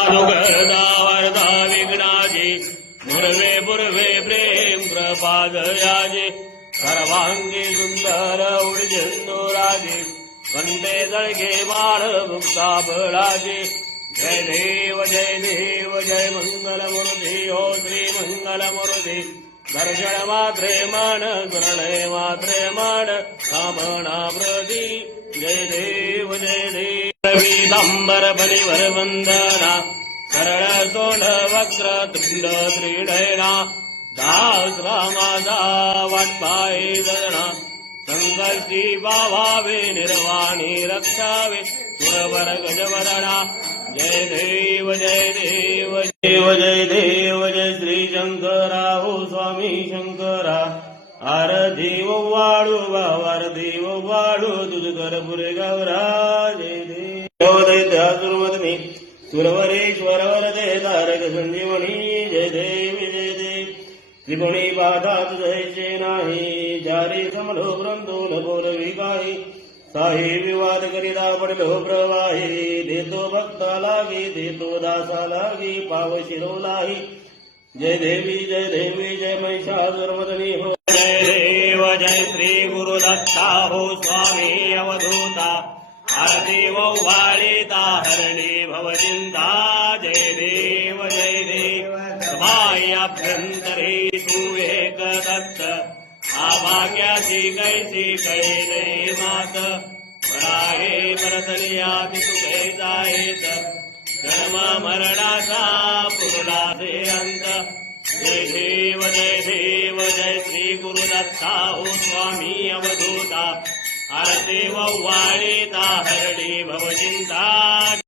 अनुगदा विघ्नाजे पूर्वे पूर्वे प्रेम कृपादयाजे सर्वांगी सुंदर उडजंदोराजे कंठे जळगे बाळ मुक्ता बळाजे जय देव जय मंगलमूर्ती हो श्री मंगलमूर्ती दर्शन मात्रे मन स्मरणे मात्रे मन कामना प्रती जय देव पीतांबर बलिवर वंदना सरळ तोंड वक्र तुंड त्रिनयना दासरामाचा वाटपाई जणा संकल्पी भावावे निर्वाणी रक्षावे सुरवर गजवरणा जय देव जय देव देव जय देव जय श्री शंकरा हो स्वामी शंकरा आरती वाळू वारती वाळू तुझ कर पुरे गौरा जय देव दैत्यासुरवदनी सुरवरेश्वर वरदे तारक संजीवनी जय देव त्रिपुणी बाधा तुझैसे नाही जारी समलो ब्रंथो बोल विकाही साही विवाद करिता पडलो प्रवाही देतो भक्ता लागी देतो दासा लागी पाव शिरोलाही जय देवी जय महिषासुरमर्दिनी हो जय देव जय श्री गुरुदत्ता हो स्वामी अवधूता आरती वाळीता हरणी भवचिंता जय देव मायाभ्यंतरे तू एक दत्त आभाग्याची कैसी कैले मात पराहे परतनियाती तू कैसायेत जन्म मरणाचा पुरला दे अंत जय देव जय श्री गुरुदत्ता हो स्वामी अवधूता आरती वाळीता हरणी भवचिंता